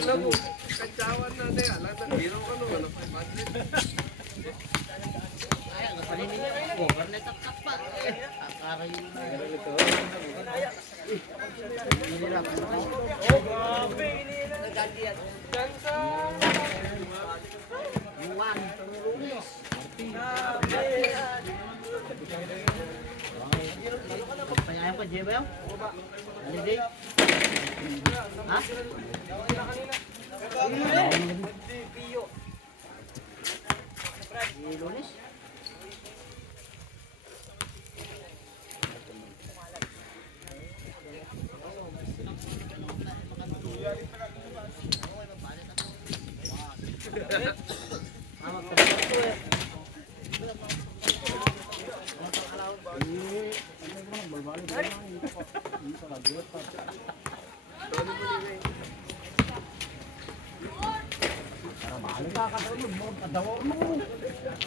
Alam mo, kantsawan na na yan. Alam na, hero ka nung ano, 500. Ay, ang kapalinin niya. Oh, karne taktak pa. Akara yun na. Hinirap. Oh, grabe. Nagandi yan. Ganda. Buwan. Lunis. Pagpayayan pa, Jeba yun? Holiday? Ha? Lunis?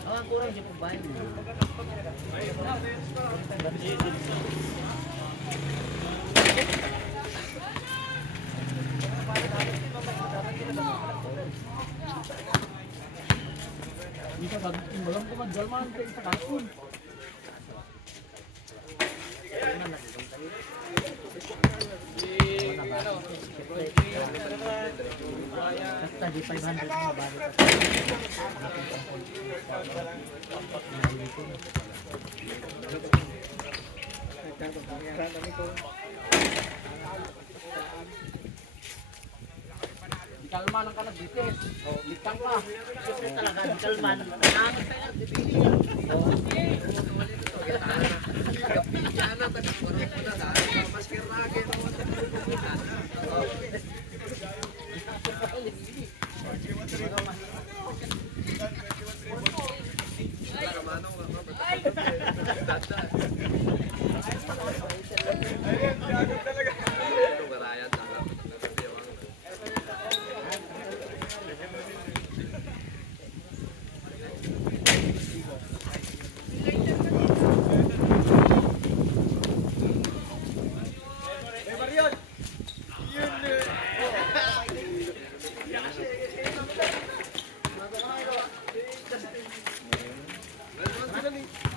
Ang kurang siya po ba? Bisa belum kok Jalman ke sa kalkun. Basta di 500 mga balik. Kalman ang kanag bitis. Oh, bitang pa. Siyempre talaga, di kalman. Nakangit tayo, di pili. Kapijana, tapos parang ko na dahil maskir lagi.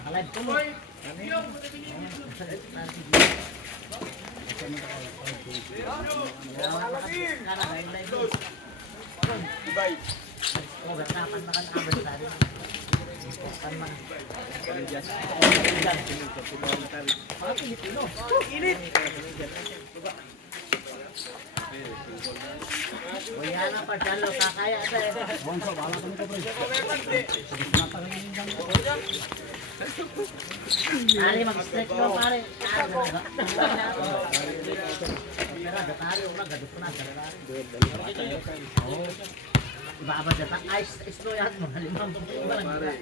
Alive po mo. Wala pa dalo kakaya sa. Bonso wala kami ko pre. Ali mag-stretch mo pare. Pero datari ulang gadot na datari. Iba-iba data ice isno yan mo limang pare.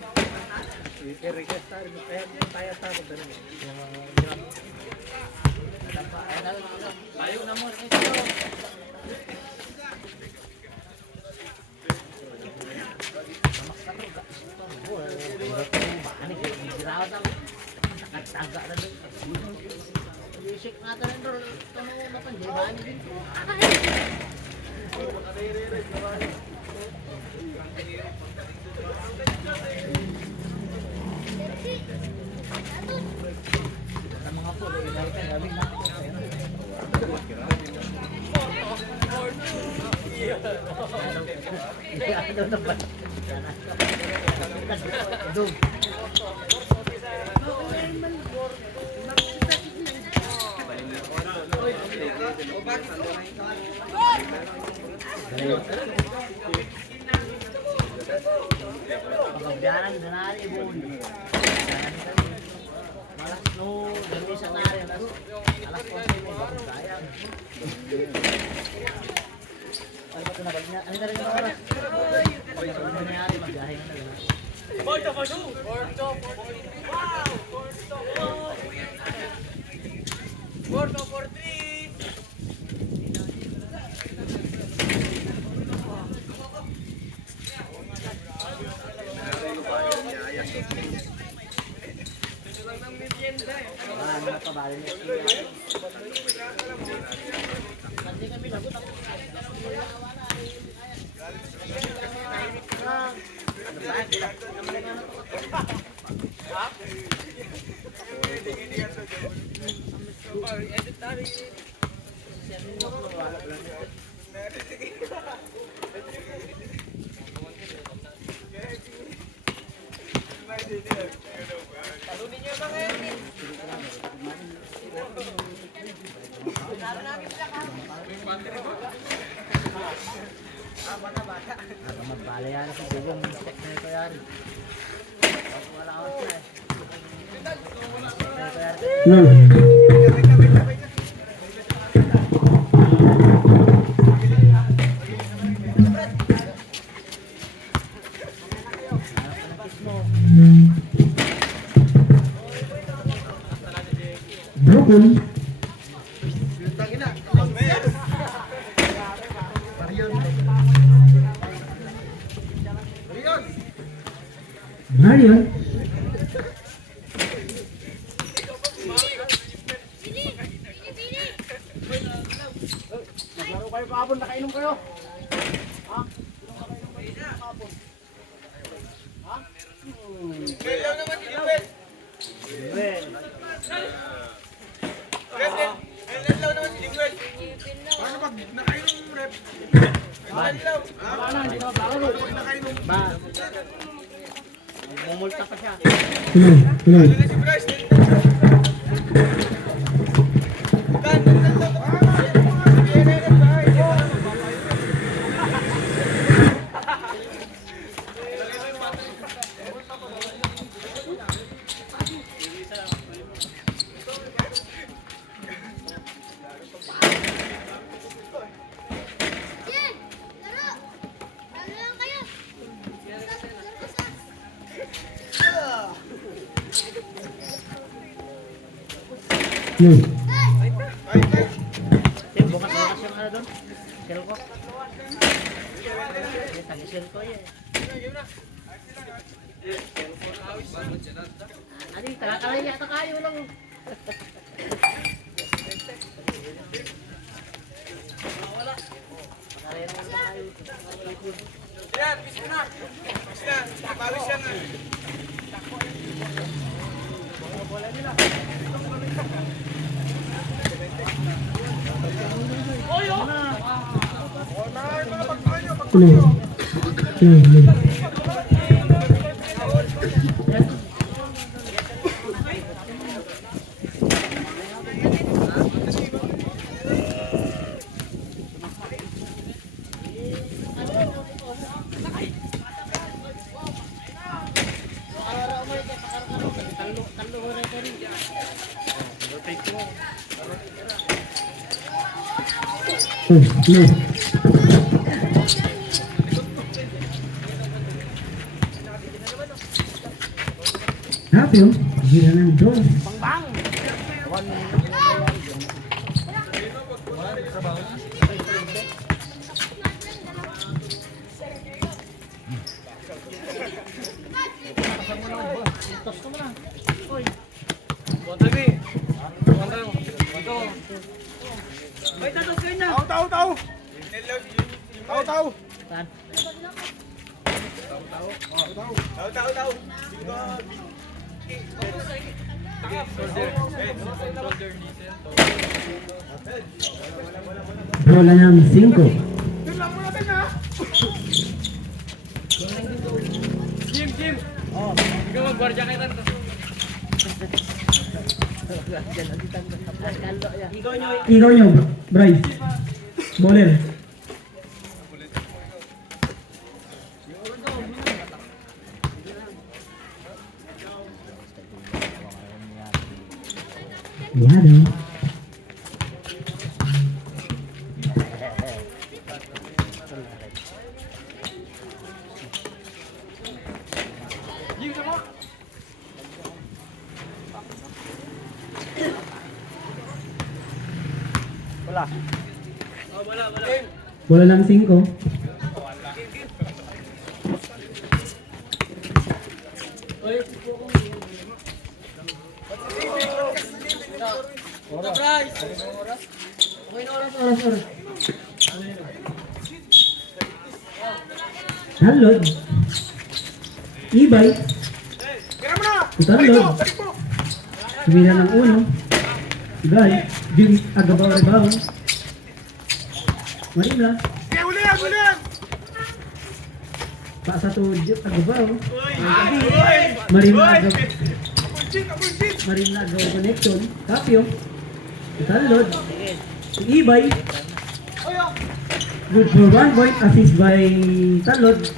Request tayo, tayo tayo dali. Tayo na mo ito. Taga na doon. Isik natin rin doon. Ito na pandibahan din. Ang mga po, dahil tayo gawin na. Ano na ba? Doon. Pagbiyaran na nari ibon. Malas no, dami sa nari alas 11 mo bakit sayang. Ay ba na bagnya? Ano na rin ang oras? Ano nangyari magbiyahe na lang. Porto Porto. Porto Porto. Wow, Porto. Porto Porto. Wala na pa bali niya. Magbalayan sa bigong mistake na ito yan. Wala ako siya Broken. Marion. Naglaro kayo kahapon, nakainom kayo. Ha? Kahapon. Ha? Wala na, hindi na maglalaro. Ba? Mumulta pa siya. Tim, bukas yung ano doon? Silko? Tagi-silko yan. Ano yung talakalay yata kayo lang. Yan, bis mo na. Bis na, pawis yan na. Rápido, gira ng dos. Saan? Bola ng 5. Jim! Ikaw mag-guardia kayo tayo. Ikaw nyo, Bryce. Bowler. Wala. Bola ng 5. Oras. Download. E-bike. Download. Tumira ng 1. Guy. Jimmy Agabaw. Marimla. Okay, ulihan, ulihan! Pa sa tudyok, agabaw. Marimla, Abusin, abusin! Marimla, agaw connection. Kapyo. Talod. Ibay. Good for 1 point. Assist by Talod.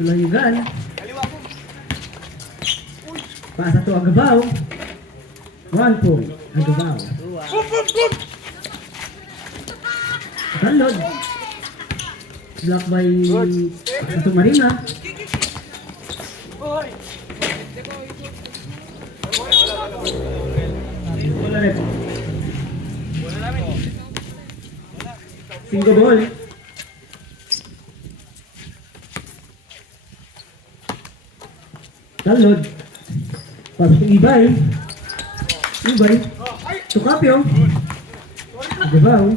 Tulayugan. Pa sa to, agabaw. 1 point. Agabaw. Boom, boom, boom! Talod. Block by Santo Marina. Wala rin. Single ball. Talod. Pasok yung Ibay. Ibay. Tukapyo. Gabaw.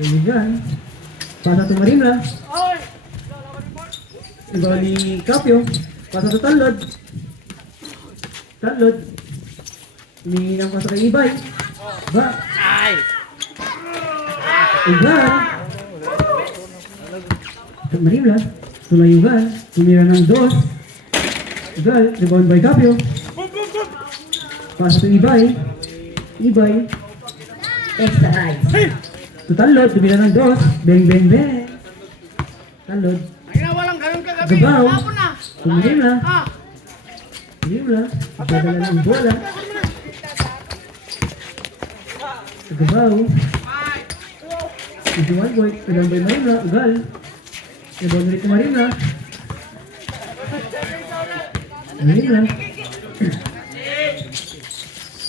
Ayan. Pasa to Marimla. Ibaw ni Kapyo. Pasa to Talod. Talod. Humingi ng pasa kay Ibay. Ba. Iban. Sa Marimla. Tulayugan. Tumira ng 2. Igal. Rebound by Kapyo. Pasa to Ibay. Ibay. Extra eyes. To Talod, tumira ng 2. Beng, beng, beng. Talod. Gabaw. Tumirila. Tumirila. Padala ng bola. Gabaw. 21 point. Padang by Marimla. Ugal. Rebound ulit ni Marimla. Marimla.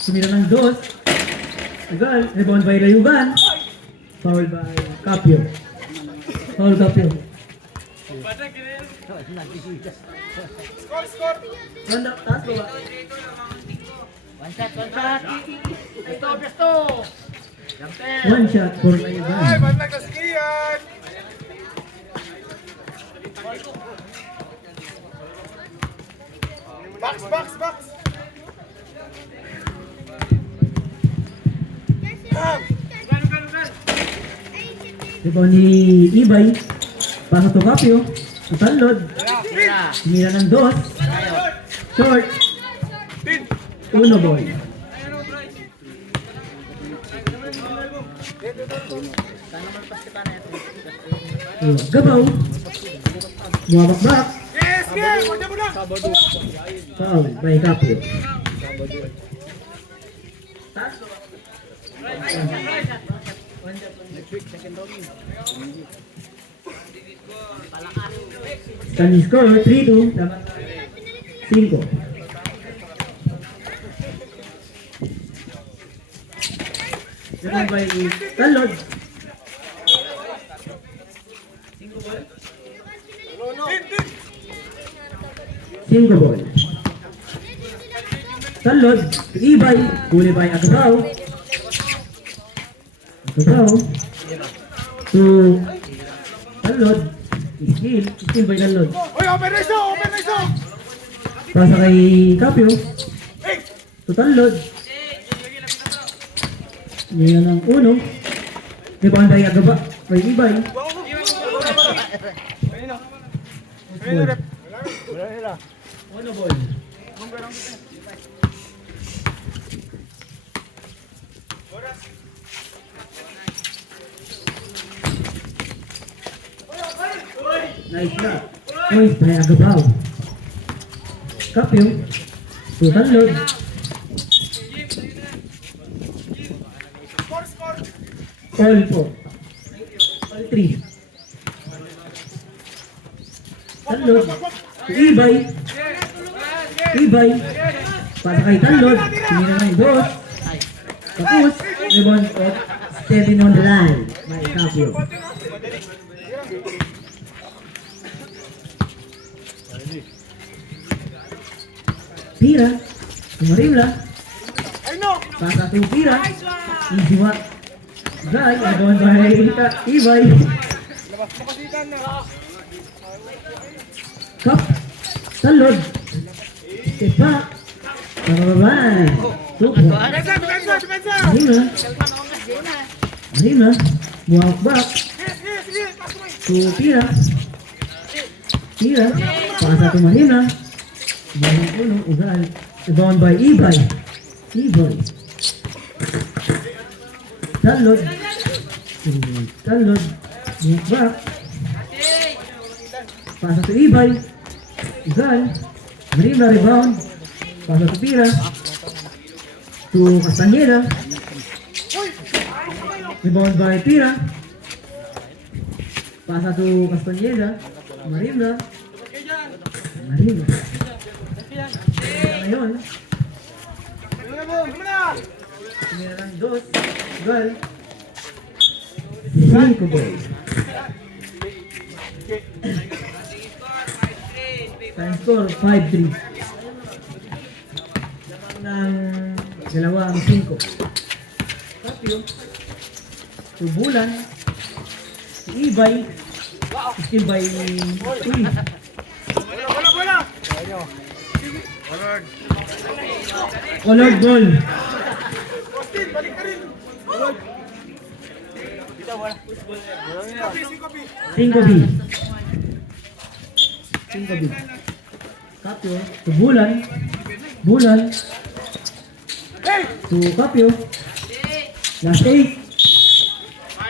Tumira ng 2. Ugal. Rebound by Layugan. Foul by Kapyo. Foul Kapyo. Score, score! Ganda, taas ba? One shot, one shot. Besto. One shot for Ay, Layugan. banlag na sige yan! Box, box, box! Rebound ni Ibay. Pasa to Kapyo. To Talod. Tumira ng 2. Short. Uno ball. Gabaw. Mawabak-bak. Yes, yes! Wala mo na! Foul by Kapyo. Standing score 3-2. Dapat 5. Rebound by Talod. Single ball. Talod. Ibay. Huli by Agabaw. Agabaw. To Talod. Skill by Talod. Uy, open na iso! Open na iso! Pasa kay Kapyo. To Talod. Ngayon ang 1. Rebound by Agaba. By Ibay. Uno ball. Nice shot. Points by Agabaw. Kapyo. To Talod. Score, score! All 4. All 3. Talod. To Ibay. Ibay. Para kay Talod. Tumira ng 2. Tapos, rebound of 7 on the line. By Kapyo. Pira. Tumarimla. Ay, no! Pasa to Pira. Easy one. Guy. Rebound by Ibay. Makasikan na! Cup. Talod. Step back. Bababay. 2 points. Depensa, depensa, depensa! Lima. Marina. Walk back. To Pira. Pira. Pasa to Marina. Balik uno. Ugal. Rebound by Ibay. Ibay. Talod. Talod. Walk back. Pasa to Ibay. Ugal. Marina rebound. Pasa to Pira. To Castaneda. Rebound by Pira. Pasa to Castaneda. Marina. Marina. Ngayon. Tumira ng dos. Gal. 5 boy. Time score 5-3. Ng dalawa ang 5. Tapio. Tubulan. Si Ibay. Still by Uy. Colored ball. 5B. 5B. Tapio. Tubulan. Bulan. To Capio. Last 8.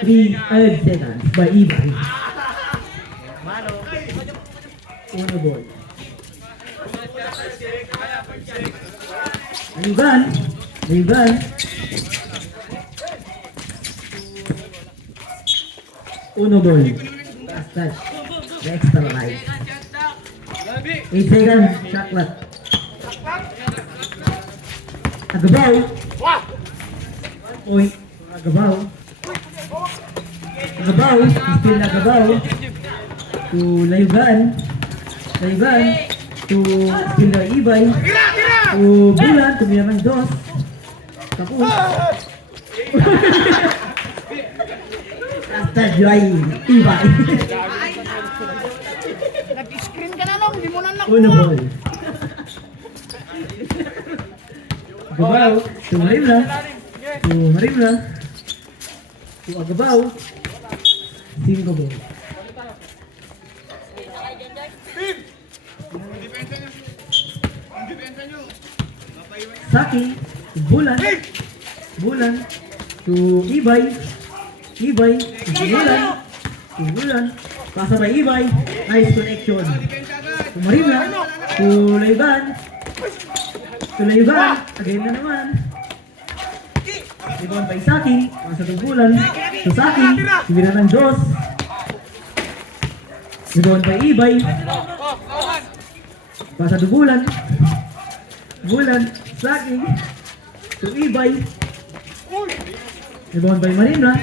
3 seconds by Ibay. Uno ball. Ayugan. Ayugan. Uno ball. Last touch. The extra life. 8 seconds. Shot clock. Agabaw. Point. Agabaw. Agabaw. Still Agabaw. To Layugan. Layugan. To still na Ibay. To Bulan. Tumira ng dos. Tapos. Hasta Joy. Ibay. Nag-screen ka na lang, di mo na Uno ball. Agabaw. To Marimla. To Marimla. To Agabaw. 5 ball. Saki, Bulan, Bulan, to Ibay, Ibay, to Bulan, pasa by Ibay, nice connection. To Marina, to Layugan, again na naman. Rebound by Saki, pasa to Bulan, to Saki, tumira ng dos. Rebound by Ibay, pasa to Bulan, Saki, to Ibay. Rebound by Marina.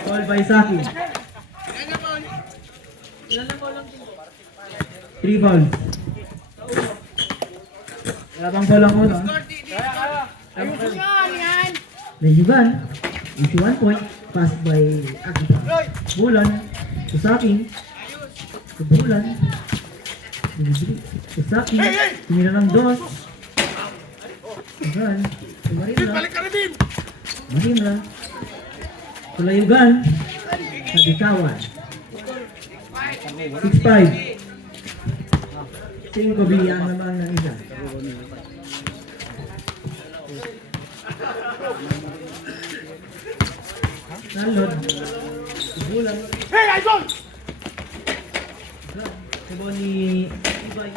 Call by Saki. 3 balls. Wala bang bolang uno. Layugan. 81 point. Pass by Akita. Bulan. To Saki. To Bulan. To Saki. Tumira ng dos. Layugan. To Marina. Marina. To Layugan. Sa bitawan. 6-5. 5 biyang naman ng isa. Nalod. Bulan. Hey, Idol! Sabaw ni Ibay.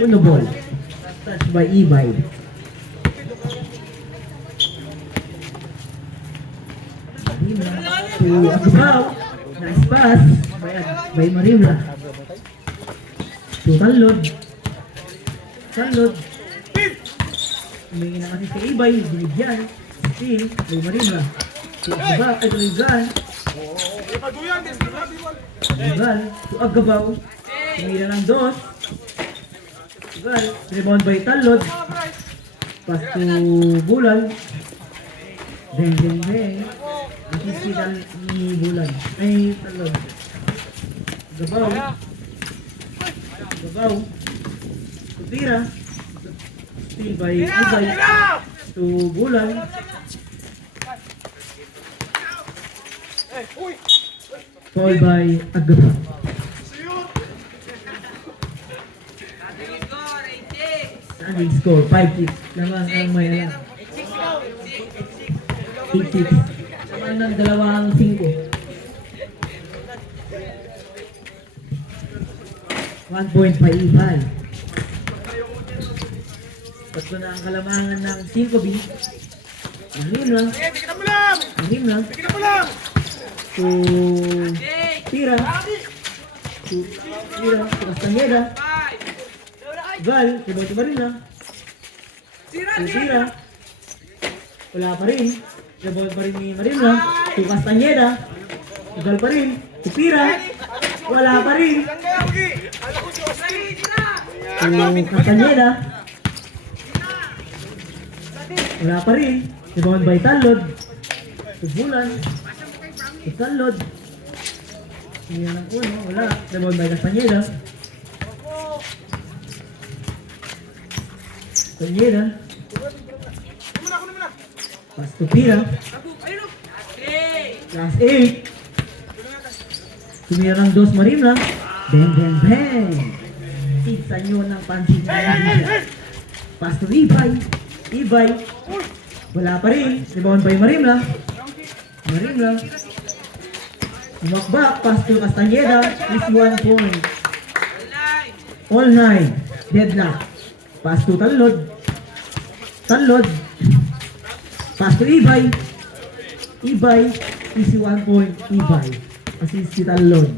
Uno ball. Touch by Ibay. To Agabaw. Nice pass by Marimla. To Talod. Humingi na kasi si Ibay. Binigyan. Still by Marimla. To Agabaw. To Layugan. Layugan. To Agabaw. Tumira ng dos. Layugan. Rebound by Talod. Pass to Bulan. Beng. Assist ni Bulan. Ay, Talod. Gabaw. Gabaw. Tupira. Steal by Ibay. To Bulan. Foul by Agabaw. Standing score 5-6. Lamang ang may alam. 8-6. Lamang ng dalawang 5. 1 point pa Ibay. Tatlo na ang kalamangan ng 5B. Anim lang. Anim lang. To Tira. To Tira. To Castaneda. Val. Tiba-tiba pa rin lang. To Tira. Wala pa rin. Rebound pa rin ni Marimla. To Castaneda. Val pa rin. To Tira. Wala pa rin. To Castaneda. Wala pa rin. Rebound by Talod. To Bulan. To Talod. Hindi na lang uno. Wala. Rebound by Castaneda. Castaneda. Pass to Pira. Last 8. Tumira ng 2 Marimla. Bang, bang, bang. Sa inyo ng pansin na hindi. Pass to Ibay. Ibay. Wala pa rin. Rebound by Marimla. Marimla. Umakbak. Pass to Castaneda. Is 1 point. All 9. Deadlock. Pass to Talod. Talod. Pass to Ibay. Ibay. Is 1 point. Ibay. Assist si Talod.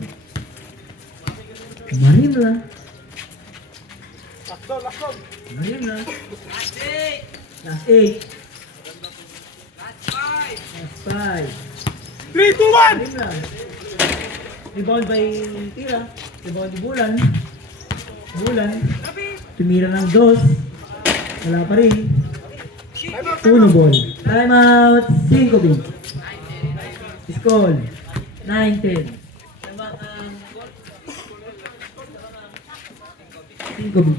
Marimla. Marimla. Last 8. Last 5. 3, 2, 1! Marimla. Rebound by Tira. Rebound di Bulan. Bulan. Tumira ng 2. Wala pa rin. Uno ball. Time out. 5 big. Score. 9-10. 5 big.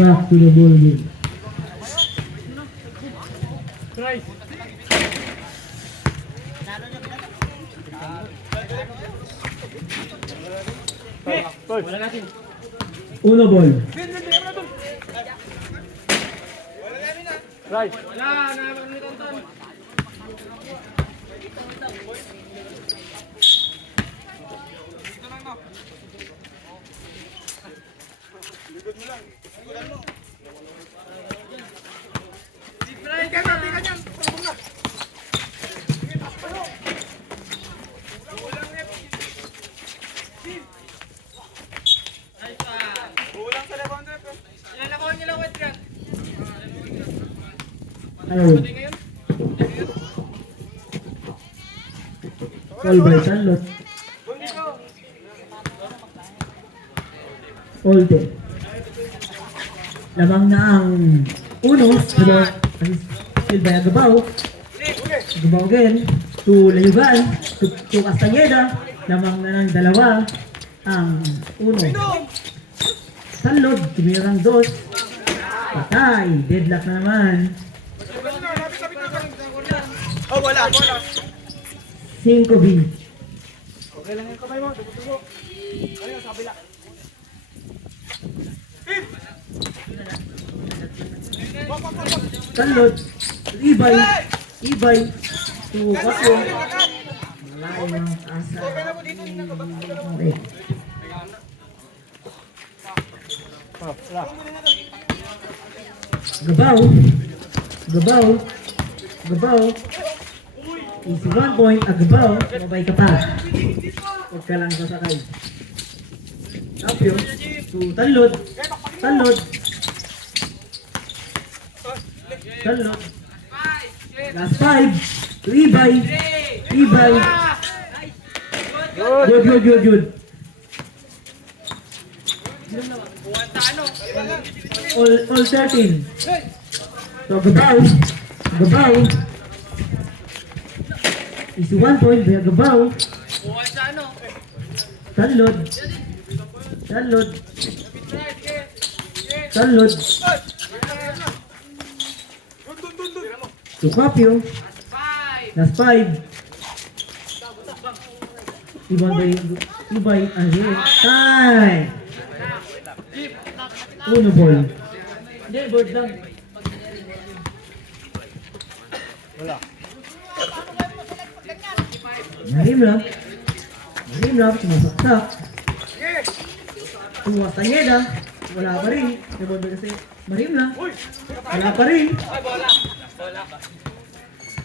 Back to the ball game. Uno ball. Right. Out. Call by Talot. All day. Lamang na ang uno. Still by Agabaw. Agabaw again. To Layugan. To Castaneda. Lamang na ng 2 ang uno. Talot. Tumirang 2. Patay. Deadlock na naman. Oh, wala. 5 B. Okay lang yung kamay mo. Tubo. Ayun, sa kabila. Talot. Ibay. Ibay. To Katlo. Malayo ng asa. Okay. Gabaw. Gabaw. Gabaw. Easy 1 point. Agabaw. Mabay ka pa. Huwag ka lang sasakay. Tapyo. To Talot. Talot. Talot. Last 5. To Ibay. Ibay. Good. All 13. So, Gabaw. Is 1 point by Gabaw. Tanlod. Tucapio. Last 5. Ibay. Time. Uno ball. Hindi, board lang. Marim lang, sumasaksak. Tuwas Tanyeda, wala pa rin. Nabonda kasi, marim lang. Wala pa rin.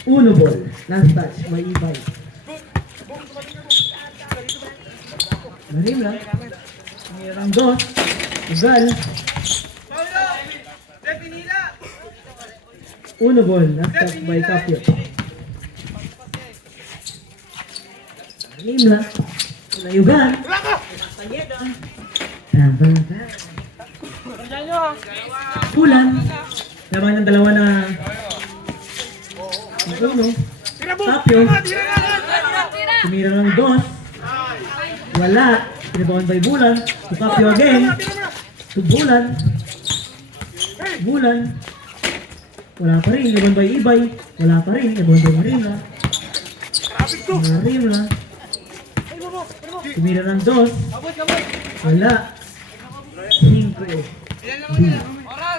Uno ball. Last touch, may ibay. Marim lang. Mayroong dos. Ugal. Uno ball. Last touch by Capio. Marim lang. Ugal. Pulan. Laban ng dalawa na uno. Capio. Tumira ng dos. Wala. Pinabawan by Bulan. To Capio again. To Bulan. Wala pa rin. Laban by Ibay. Wala pa rin. Laban by Marina. Tumira ng dos. Wala. 5.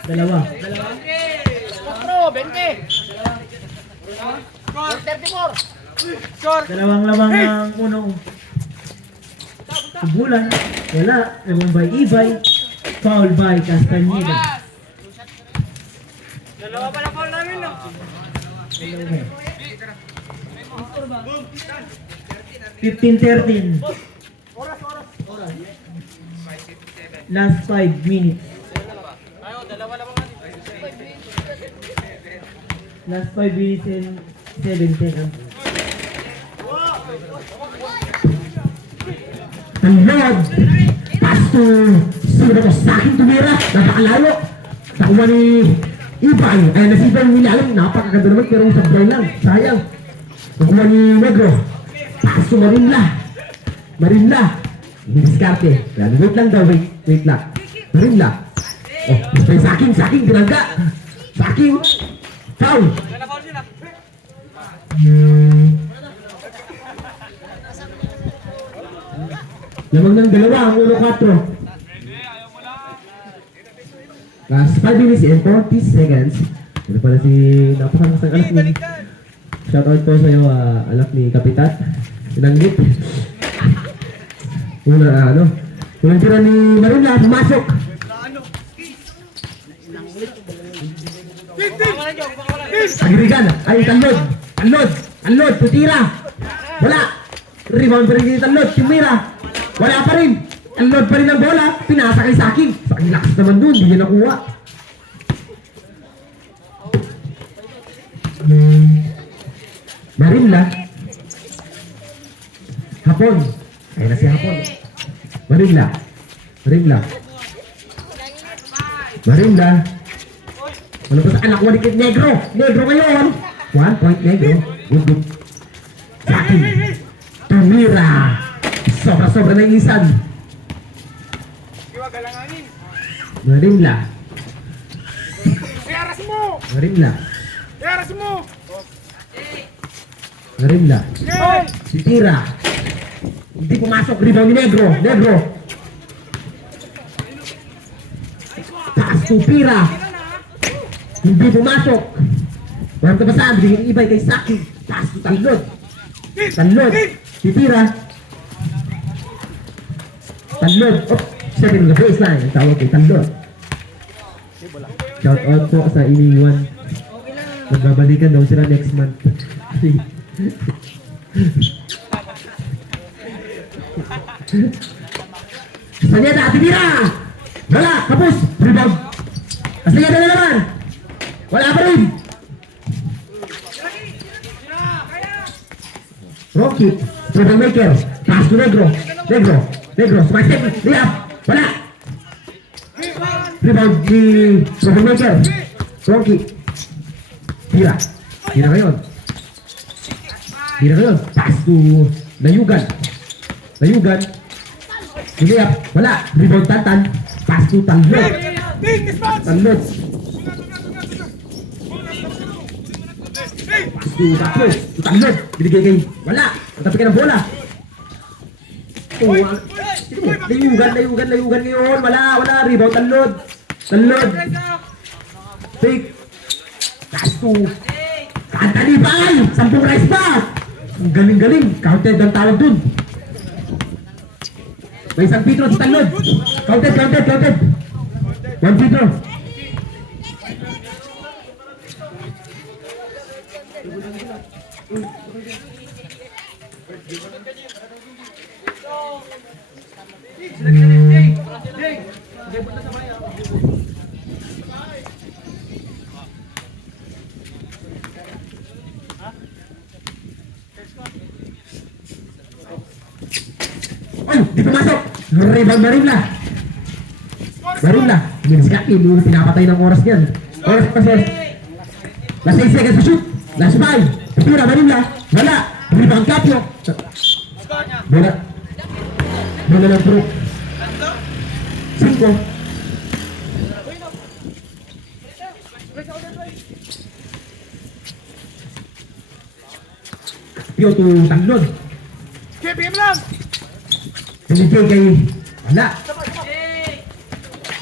Dalawa. 4, 34. Dalawang lamang ng uno. Bulan. Wala. Ewan by Ibay. Foul by Castañeda. Dalawa pala foul namin, no? 15-13. Last 5 minutes. Last 5 minutes and 7 seconds. Ang Lord, pasto, sino ko sa akin tumira, napakalayo. Nakuha ni Ibay, ay nasibay ni Nilalang, napakaganda naman pero sablay lang, sayang. Nakuha ni Negro, pasto Marinla, hindi diskarte. Wait lang daw, wait lang. Marinla, oh, spray sa akin, ginangga. Sa akin, foul. Lamang ng dalawa, ang 1-4. Last 5 minutes and 40 seconds. Ano pala si napakamasang anak ni shoutout po sa iyo, anak ni Kapitan. Sinanggit. Unang tira ni Marina, pumasok. Agrigan, ay Tanlod, tutira. Wala. Rebound pa rin ni Tanlod, tumira. Wala pa rin. Tanlod pa rin ang bola. Pinasa kay Saking. Saking lakas naman dun, hindi niya nakuha. Marinla. Hapon. Kaya na si Hapon. Marinla. Ano pa sa anak ko ni Negro? Negro ngayon. 1 point Negro. Good. Saking. Tumira. Sobra-sobra na yung isan. Marinla. Titira. Hindi pumasok. Rebound ni Negro. Taas tupira. Hindi pumasok. Walang kabasaan. Bigyan Ibay kay Saki. Taas to Tanlod. Titira. Tanlod. Oh, setting on the baseline. Ang tawag kay Tanlod. Shout out po sa iniwan. Magbabalikan daw sila next month. Castañeda, titira! Wala! Kapos! Rebound! Castañeda na naman! Wala pa rin! Rocky, Troublemaker. Pass to Negro. Negro. Smart step. Layup. Wala. Rebound ni Troublemaker. Ronky. Tira ngayon. Pass to Layugan. Layup. Wala. Rebound Tantan. Pass to Tanlod. Tanlod. Binigay kay. Wala. Natapi ka ng bola. Layugan ngayon. Wala. Rebound Tanlod. Fake. Pass to Anthony Bay. 10 rice pa. Ang galing. Counted ang tawag dun. May isang Pedro sa Tanlod. Counted. 1 Pedro. Ay, di pumasok. Rebound Marilla. Hindi si Kaki, hindi pinapatay ng oras niyan. Oras pa siya. Last 8 seconds to shoot. Last 5. Tira Marilla. Wala. Rebound Capio. Bola lang bro. 5. Pio to Tanlod. Game lang! Pinigay kay wala.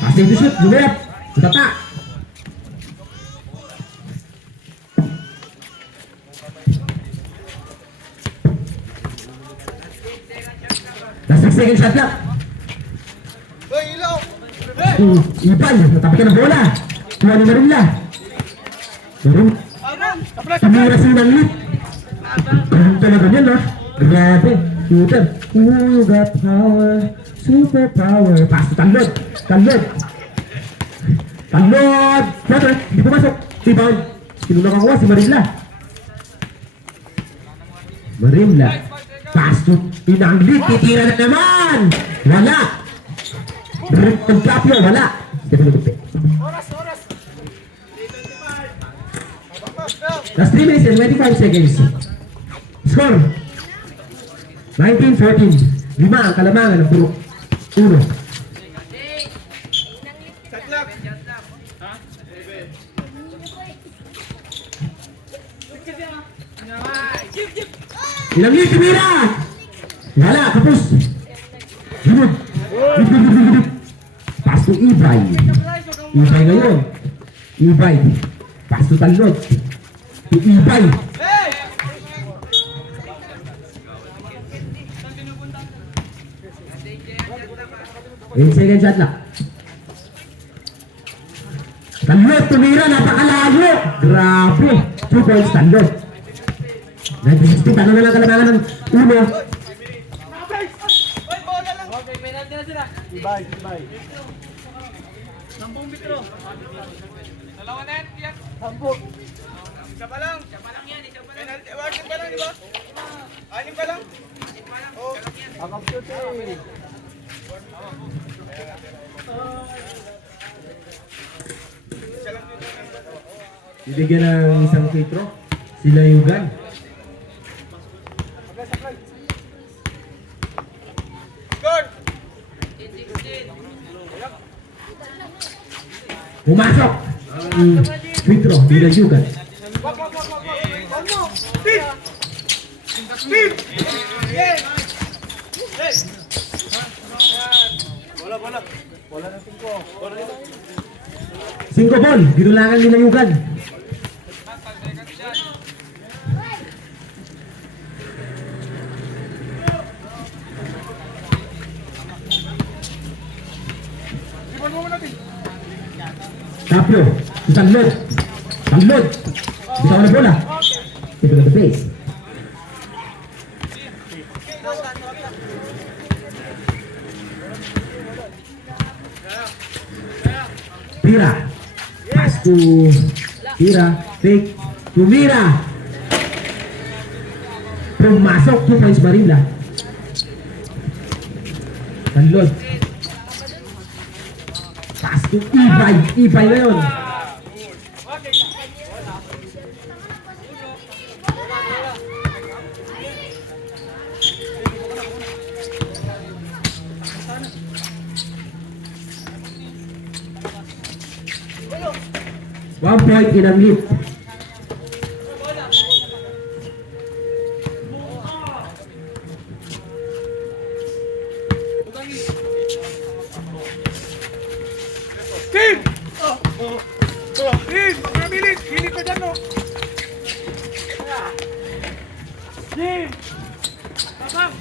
Pasay to shoot. Lumep. Tata. Last 6 seconds shot clock. Ibay. Natapi ka ng bola. Tuwa ni Marilla. Tumira si Nanglit. Ganito na ganyan ha. Grabe. Shooter. You got power. Super power. Pass to Tanlod. Water. Hindi pumasok. Rebound. Sino nakakuha? Si Marilla. Pass to Pinanglit. Titira na naman. Wala. Pagkapyo. Wala. Oras! Last 3 minutes and 25 seconds. Score 19-14. 5 ang kalamangan ng puro 1. Ilang yun, tumira! Wala, tapos. Gimod. Pass to Ibay. Ibay. Pass to Tanlod. To Ibay. 8 second shot lang. Tanlod, tumira, napakalayo. Grabe. 2 points, Tanlod. 1960, talo na lang kalamangan ng 1. Ibay. 10 metro. Dalawa na yan. 10. Isa pa lang yan. Penalty. Anim pa lang, di ba? 6 pa lang. Oh. Akap shoot eh. Bibigyan ng isang free throw. Sila Yugan. Score. Pumasok ang free throw. Sila Yugan. Wag. Ano? Steve! Yeah! Bola. Bola ng 5. 5 ball. Ginulangan nila Yugan. Tapio. Tanlod. Bisa na bola. Ito na the base. Tira. Pass to Tira. Fake to Mira. Pumasok, 2 points Marimla. Tanlod. Pass to Ibay. Ibay na yun. One point in ang lead. Team! Team! Mabilis! Hilit pa dyan, no? Team! Pasang!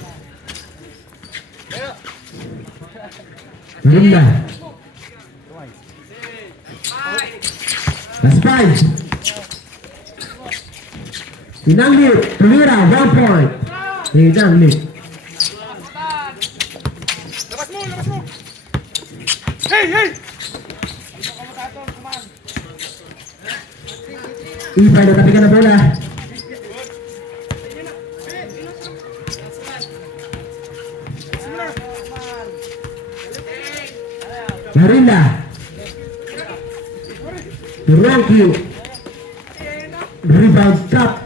Marimla. That's 5. Inangli, tumira, 1 point. Inangli. Labas mo! Labas mo! Hey! Hey! Ibay, natapikan na bola. Marimla. Rocky. Rebound cup.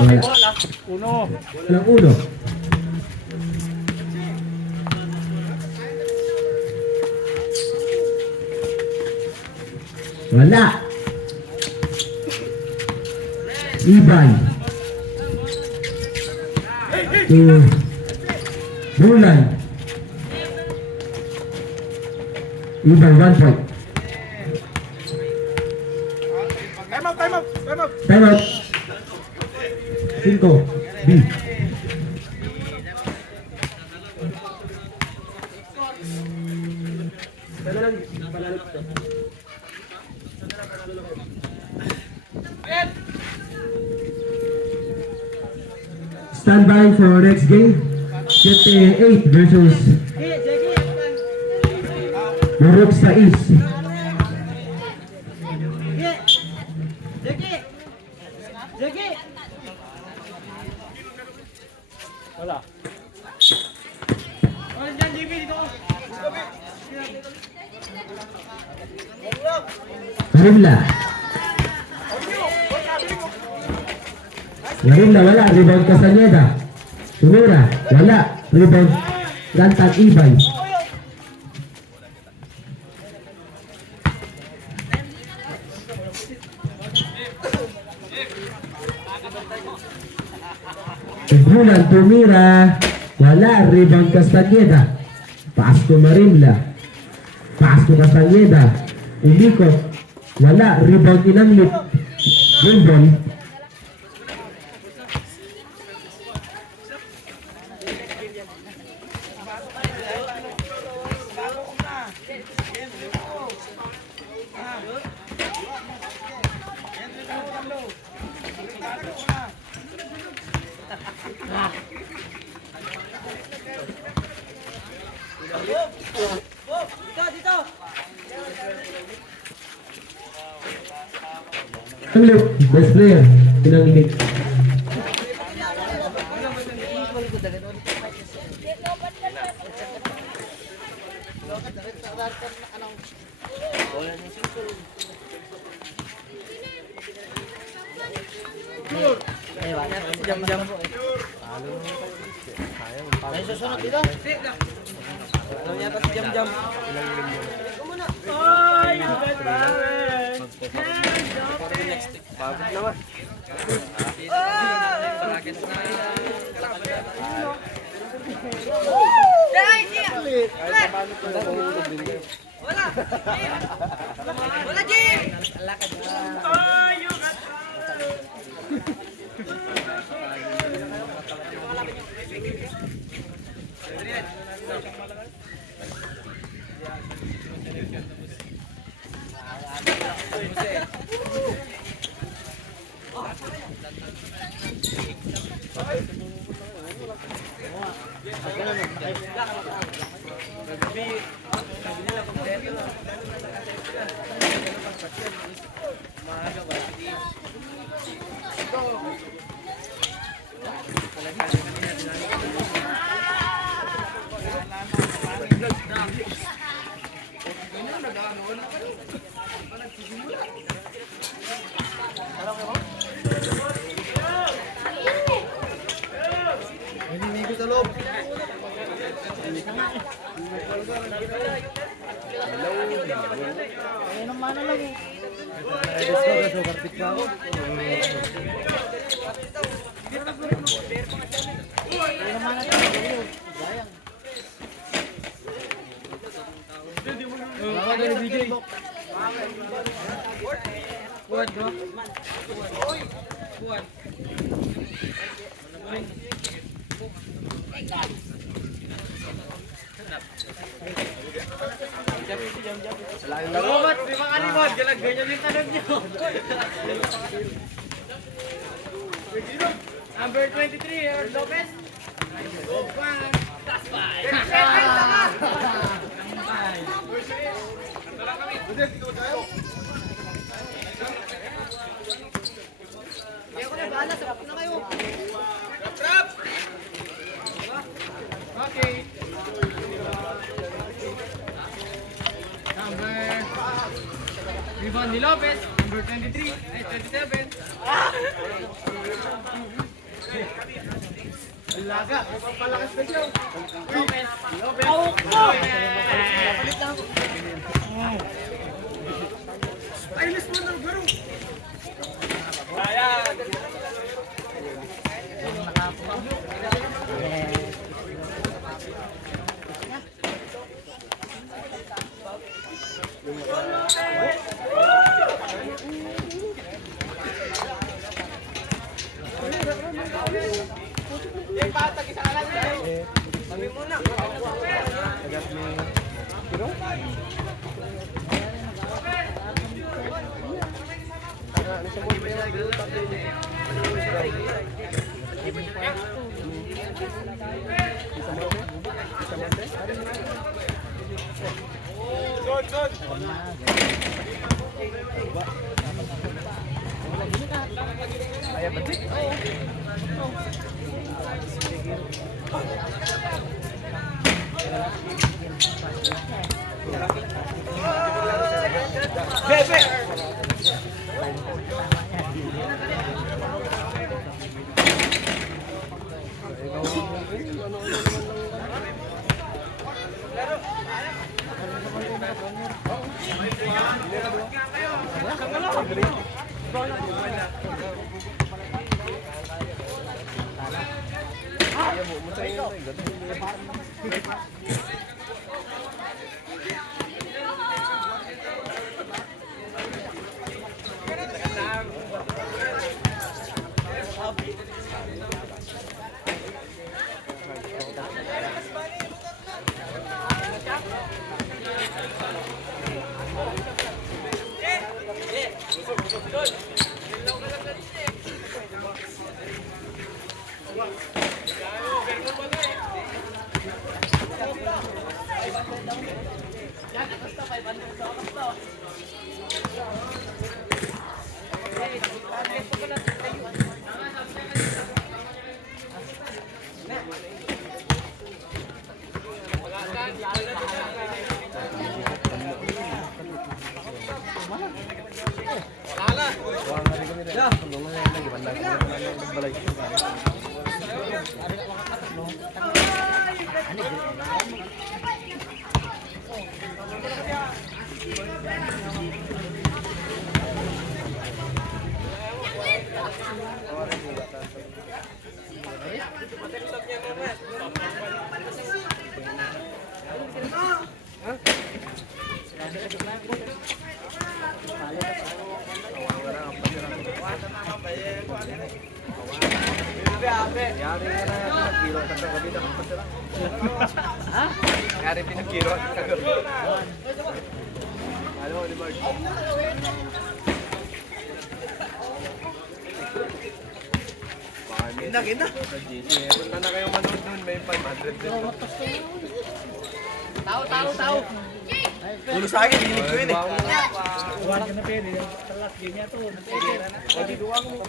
Wala. Walang uno. Wala. Ibay. To Bulan. Ibay, 1 point. Time out! Time out! Time out! Time out. 5. B. Stand by for our next game. 8 versus Morok sa East. Marimla. Marimla, wala. Rebound Castaneda. Tumira, wala. Rebound Gantag Ibay. Bulan, tumira, wala. Rebound Castaneda. Pass to Marimla. Pass to Castaneda. Umikot, wala. Rebound Inanglit. Bumbon. Best player, Inanglit. Ay, susunod dito. Alam niya si Jam-Jam. Ay! Ang ganda! Pagod naman. Wala, Jim! Ay! Yung Hindi sa loob. Ayun ang mana lang eh. Ayun ang mana lang. Sayang. Lawan ni BJ. Salamat, di ba kanimod? Ganyan yung tanong nyo. Number 23, Earl Lopez. Okay. Number Rivondi Lopez, number 23, ay 27. Alaga, palakas na siya. Lopez. Ay, let's go na, garo. Ayan. Yung patag isa lang yan. Sabi mo na. Agad ni Kiro. Ano sa buhay na Good, good. Kaya ba? Bebe. Yari na lang natin nagkiro at sa gabi na kapatid. Ha? Yari pinagkiro at sa gabi. Ano, Oliver? Gina. Sa GC. Punta na kayong manood nun. May 500 din. Tao. Ulo sa akin, hindi ko yun eh. Wala ka na pwede. Sa last game niya to. Nagpigera na. O, di duwa mo.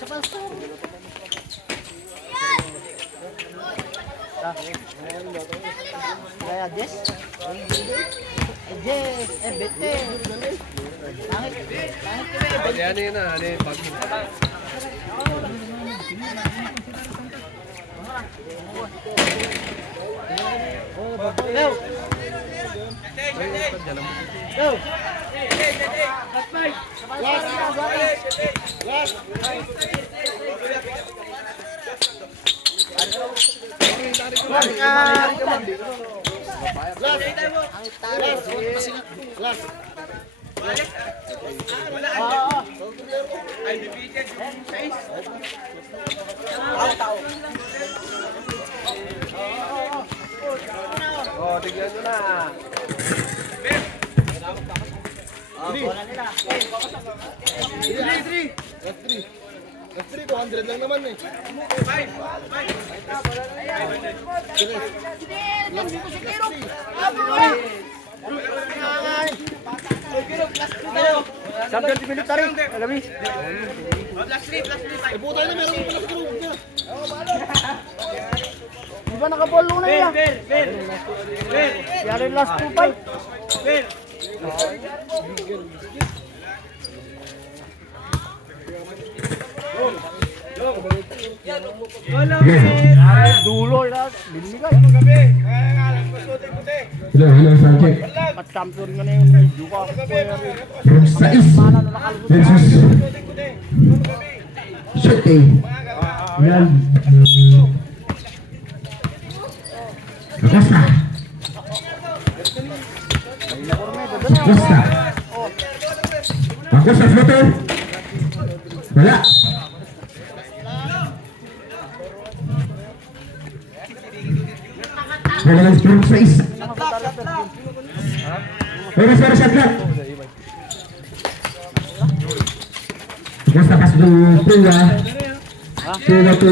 Sa pastor. Kaya Jess? Jess, bete. Langit ko eh. Ano yun na, ano yun, pag... Go! Go! Oh, tignan nyo na. F3, 200 lang naman eh. Champion di military. Alam mo? Eh, puta na, meron pala sa group niya. Di ba nakaball una niya? Yari last 2-5. Sige. Dulo na. Binigay. Hello, subject. At champion nga na yung Duka. From 6 versus shooting. Yan. Acosta. Acosta. Acosta photo. Wala. Wala ng from 6. Oras shot clock. Acosta pas do Pua. Pua to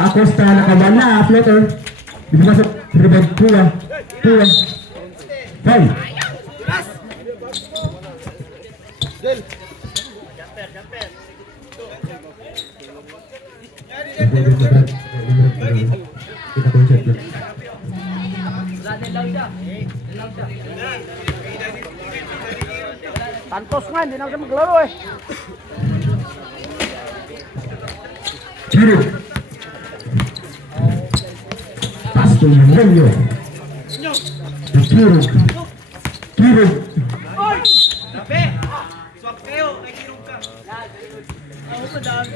Acosta nakawala floater. Di masuk rebound Pua. Foul. Kita pencet dulu. Santos nga, hindi na siya maglaro eh. Kiri. Pasto Mourinho. Kiri. Tabi! Swap kayo, ay kirong ka. Ako pa dami.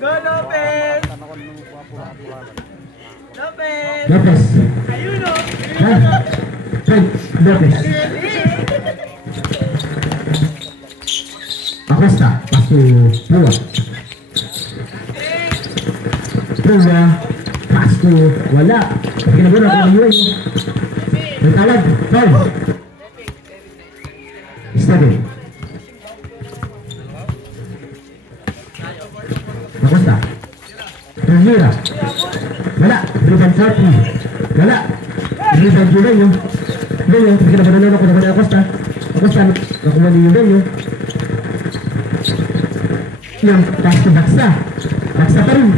Go Lopez! Lopez! Lopez. Ayun o! Lopez. Acosta. Pasto Pua. Pasto. Wala. Kinabura ko ng Mourinho. Nagtawag. Foul. Steady. Acosta. Rivera. Wala. Rebound 40. Wala. Rebound Mourinho. Mourinho. Kinabura ko ng Acosta. Acosta. Nakuha ni Mourinho. Yung pass to Baksa. Baksa pa rin.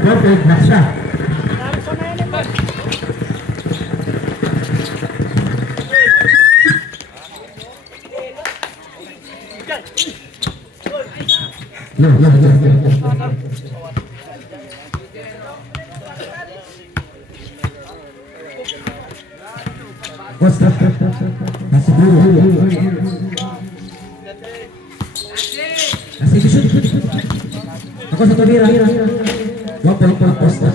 1-8 Baksa. No. Costa. Masih dulu. Asik shoot. Ako sa tubira. Wapol Costa.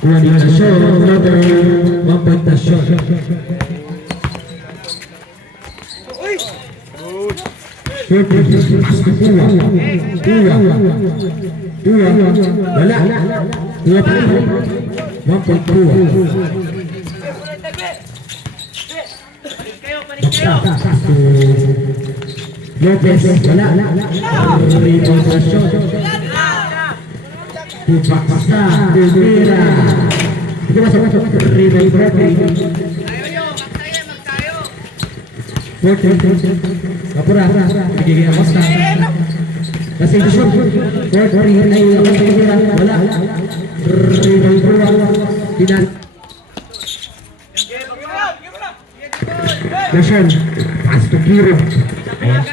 Kuha din sa shot. Another 1 point na shot. Short pass to Tua. Wala. Tua pa rin. 1 point Tua. Pass to Lopez. Wala. Rebound na shot. Tupaksa. Tumira. Ito masuk. Rebound Bradley. Kapura, bigyan ang Costa. Kasi ito shot. Fourth ring ay ang pagkakira. Wala. Rebound Tua. Pinan. Lashan. Pass to Kiro. Ayan.